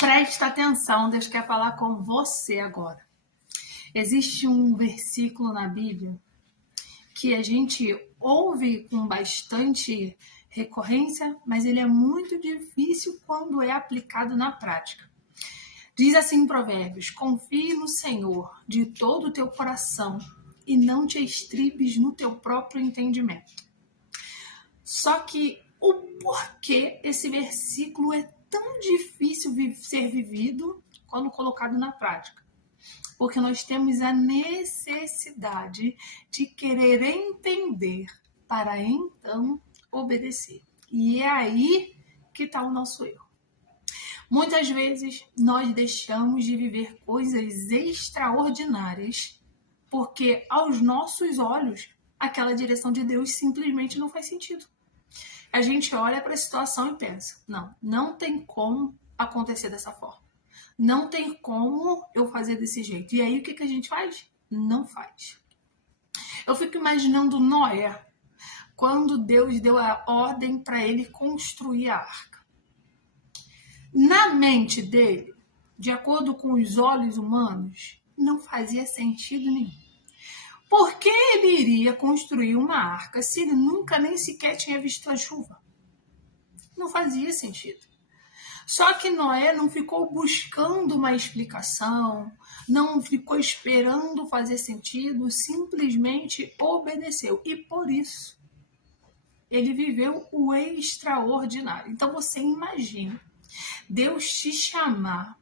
Presta atenção, Deus quer falar com você agora. Existe um versículo na Bíblia que a gente ouve com bastante recorrência, mas ele é muito difícil quando é aplicado na prática. Diz assim em Provérbios: confie no Senhor de todo o teu coração e não te estribes no teu próprio entendimento. Só que o porquê esse versículo é tão difícil ser vivido quando colocado na prática? Porque nós temos a necessidade de querer entender para então obedecer. E é aí que está o nosso erro. Muitas vezes nós deixamos de viver coisas extraordinárias porque aos nossos olhos aquela direção de Deus simplesmente não faz sentido. A gente olha para a situação e pensa, não tem como acontecer dessa forma. Não tem como eu fazer desse jeito. E aí o que a gente faz? Não faz. Eu fico imaginando Noé, quando Deus deu a ordem para ele construir a arca. Na mente dele, de acordo com os olhos humanos, não fazia sentido nenhum. Por que ele iria construir uma arca se ele nunca nem sequer tinha visto a chuva? Não fazia sentido. Só que Noé não ficou buscando uma explicação, não ficou esperando fazer sentido, simplesmente obedeceu. E por isso, ele viveu o extraordinário. Então você imagina Deus te chamar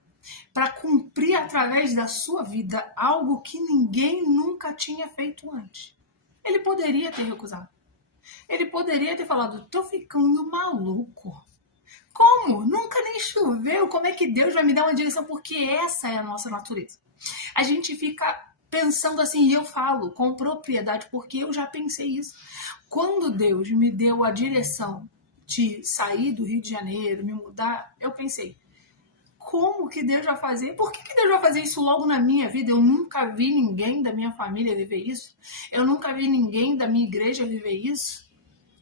para cumprir através da sua vida algo que ninguém nunca tinha feito antes. Ele poderia ter recusado. Ele poderia ter falado, tô ficando maluco. Como? Nunca nem choveu. Como é que Deus vai me dar uma direção? Porque essa é a nossa natureza. A gente fica pensando assim, e eu falo com propriedade, porque eu já pensei isso. Quando Deus me deu a direção de sair do Rio de Janeiro, me mudar, eu pensei, como que Deus vai fazer? Por que Deus vai fazer isso logo na minha vida? Eu nunca vi ninguém da minha família viver isso. Eu nunca vi ninguém da minha igreja viver isso.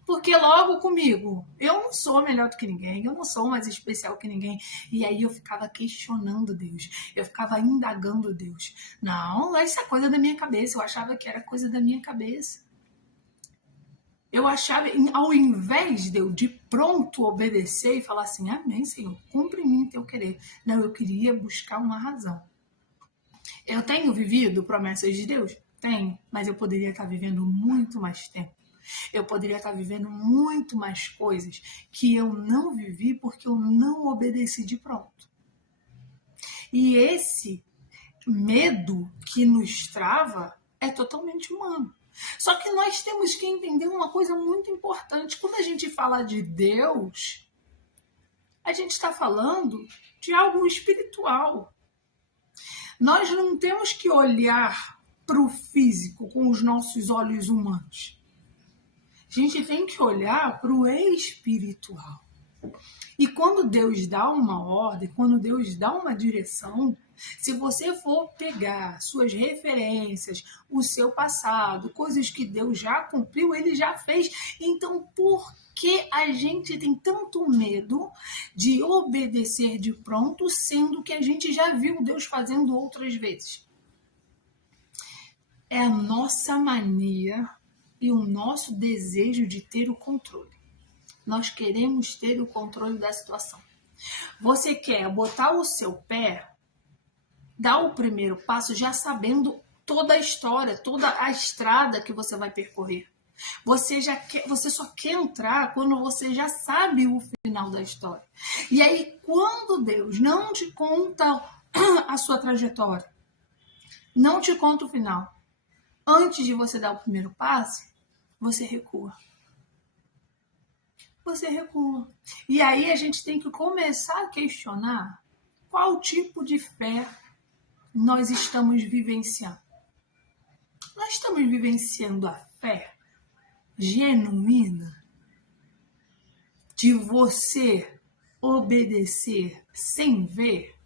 Porque logo comigo, eu não sou melhor do que ninguém, eu não sou mais especial que ninguém. E aí eu ficava questionando Deus, eu ficava indagando Deus. Não, isso é coisa da minha cabeça, eu achava que era coisa da minha cabeça. Eu achava, ao invés de eu de pronto obedecer e falar assim, amém, Senhor, cumpre em mim teu querer. Não, eu queria buscar uma razão. Eu tenho vivido promessas de Deus? Tenho, mas eu poderia estar vivendo muito mais tempo. Eu poderia estar vivendo muito mais coisas que eu não vivi porque eu não obedeci de pronto. E esse medo que nos trava é totalmente humano. Só que nós temos que entender uma coisa muito importante. Quando a gente fala de Deus, a gente está falando de algo espiritual. Nós não temos que olhar para o físico com os nossos olhos humanos. A gente tem que olhar para o espiritual. E quando Deus dá uma ordem, quando Deus dá uma direção, se você for pegar suas referências, o seu passado, coisas que Deus já cumpriu, Ele já fez. Então, por que a gente tem tanto medo de obedecer de pronto, sendo que a gente já viu Deus fazendo outras vezes? É a nossa mania e o nosso desejo de ter o controle. Nós queremos ter o controle da situação. Você quer botar o seu pé, dar o primeiro passo já sabendo toda a história, toda a estrada que você vai percorrer. Você só quer entrar quando você já sabe o final da história. E aí, quando Deus não te conta a sua trajetória, não te conta o final, antes de você dar o primeiro passo, você recua. Você recua. E aí a gente tem que começar a questionar qual tipo de fé nós estamos vivenciando. Nós estamos vivenciando a fé genuína de você obedecer sem ver?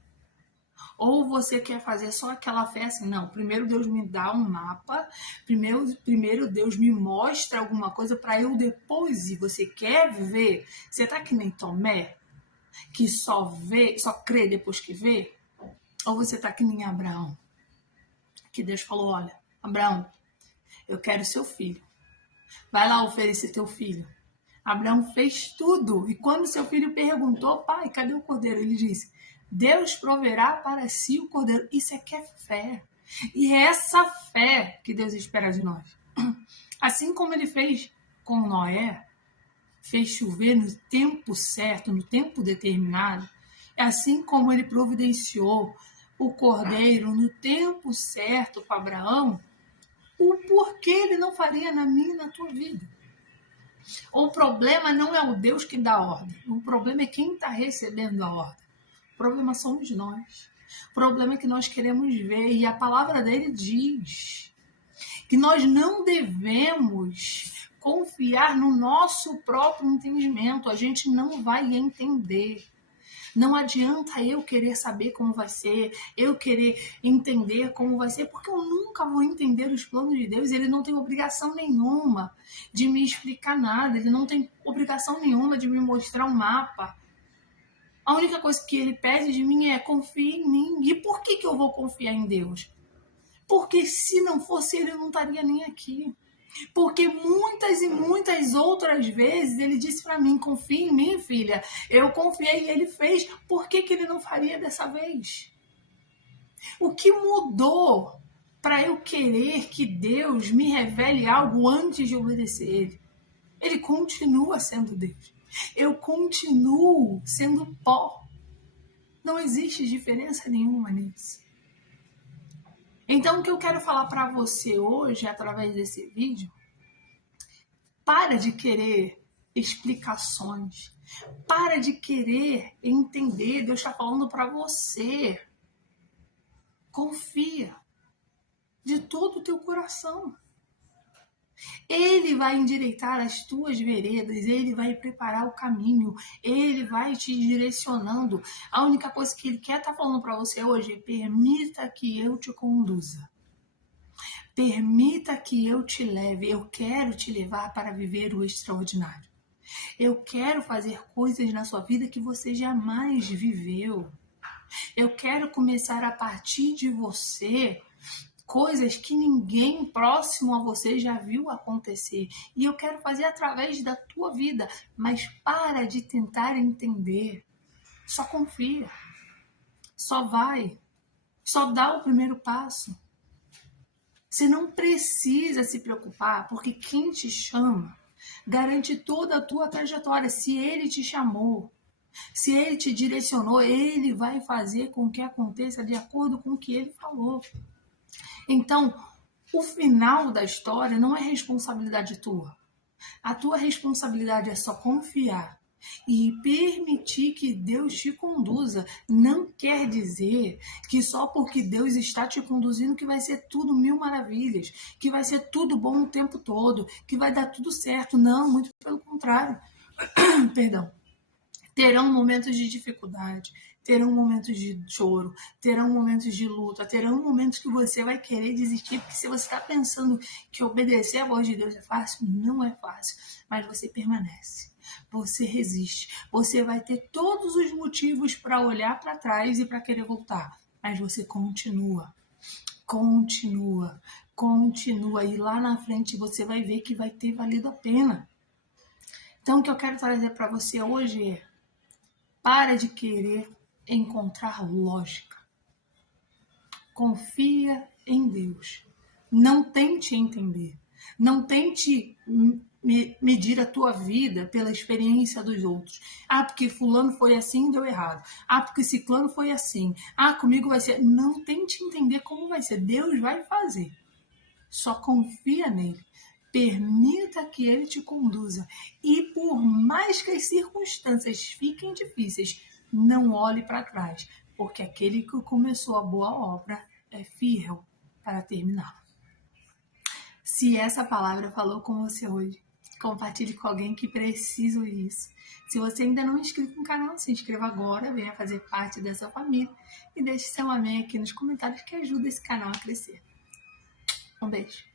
Ou você quer fazer só aquela fé assim, não, primeiro Deus me dá um mapa, primeiro Deus me mostra alguma coisa para eu depois ir. Você quer ver? Você tá que nem Tomé? que só crê depois que vê? Ou você está que nem Abraão, que Deus falou, olha, Abraão, eu quero seu filho. Vai lá oferecer teu filho. Abraão fez tudo. E quando seu filho perguntou, pai, cadê o cordeiro? Ele disse, Deus proverá para si o cordeiro. Isso é que é fé. E é essa fé que Deus espera de nós. Assim como ele fez com Noé, fez chover no tempo certo, no tempo determinado, assim como ele providenciou o cordeiro no tempo certo para Abraão, o porquê ele não faria na minha e na tua vida? O problema não é o Deus que dá a ordem. O problema é quem está recebendo a ordem. O problema somos nós. O problema é que nós queremos ver. E a palavra dele diz que nós não devemos confiar no nosso próprio entendimento. A gente não vai entender. Não adianta eu querer saber como vai ser, eu querer entender como vai ser, porque eu nunca vou entender os planos de Deus. Ele não tem obrigação nenhuma de me explicar nada, ele não tem obrigação nenhuma de me mostrar um mapa. A única coisa que ele pede de mim é confie em mim. E por que eu vou confiar em Deus? Porque se não fosse ele, eu não estaria nem aqui. Porque muitas e muitas outras vezes ele disse para mim, confia em mim, filha. Eu confiei e ele fez. Por que ele não faria dessa vez? O que mudou para eu querer que Deus me revele algo antes de obedecer ele? Ele continua sendo Deus. Eu continuo sendo pó. Não existe diferença nenhuma nisso. Então, o que eu quero falar para você hoje, através desse vídeo, para de querer explicações. Para de querer entender. Deus está falando para você. Confia de todo o teu coração. Ele vai endireitar as tuas veredas, ele vai preparar o caminho, ele vai te direcionando. A única coisa que ele quer estar falando para você hoje é permita que eu te conduza. Permita que eu te leve. Eu quero te levar para viver o extraordinário. Eu quero fazer coisas na sua vida que você jamais viveu. Eu quero começar a partir de você coisas que ninguém próximo a você já viu acontecer. E eu quero fazer através da tua vida. Mas para de tentar entender. Só confia. Só vai. Só dá o primeiro passo. Você não precisa se preocupar, porque quem te chama garante toda a tua trajetória. Se ele te chamou, se ele te direcionou, ele vai fazer com que aconteça de acordo com o que ele falou. Então, o final da história não é responsabilidade tua. A tua responsabilidade é só confiar e permitir que Deus te conduza. Não quer dizer que só porque Deus está te conduzindo que vai ser tudo mil maravilhas, que vai ser tudo bom o tempo todo, que vai dar tudo certo. Não, muito pelo contrário. Perdão. Terão momentos de dificuldade, terão momentos de choro, terão momentos de luta, terão momentos que você vai querer desistir, porque se você está pensando que obedecer a voz de Deus é fácil, não é fácil, mas você permanece, você resiste, você vai ter todos os motivos para olhar para trás e para querer voltar, mas você continua, e lá na frente você vai ver que vai ter valido a pena. Então o que eu quero trazer para você hoje é: para de querer encontrar lógica. Confia em Deus. Não tente entender. Não tente medir a tua vida pela experiência dos outros. Ah, porque fulano foi assim e deu errado. Ah, porque ciclano foi assim. Ah, comigo vai ser. Não tente entender como vai ser. Deus vai fazer. Só confia nele. Permita que ele te conduza. E por mais que as circunstâncias fiquem difíceis, não olhe para trás, porque aquele que começou a boa obra é fiel para terminar. Se essa palavra falou com você hoje, compartilhe com alguém que precisa disso. Se você ainda não é inscrito no canal, se inscreva agora, venha fazer parte dessa família e deixe seu amém aqui nos comentários que ajuda esse canal a crescer. Um beijo.